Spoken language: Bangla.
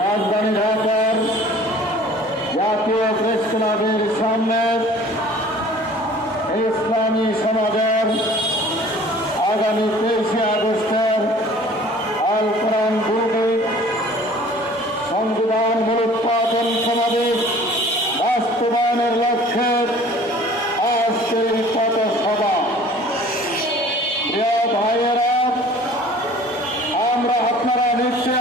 রাজধানী ঢাকার জাতীয় প্রেস ক্লাবের সামনে ইসলামী সমাজের আগামী 23শে আগস্টের আল কোরআন বিরোধী সংবিধান মূলোৎপাদন সমাবেশ বাস্তবায়নের লক্ষ্যে আজকের পথসভা। প্রিয় ভাইয়েরা, আমরা আপনারা নিশ্চয়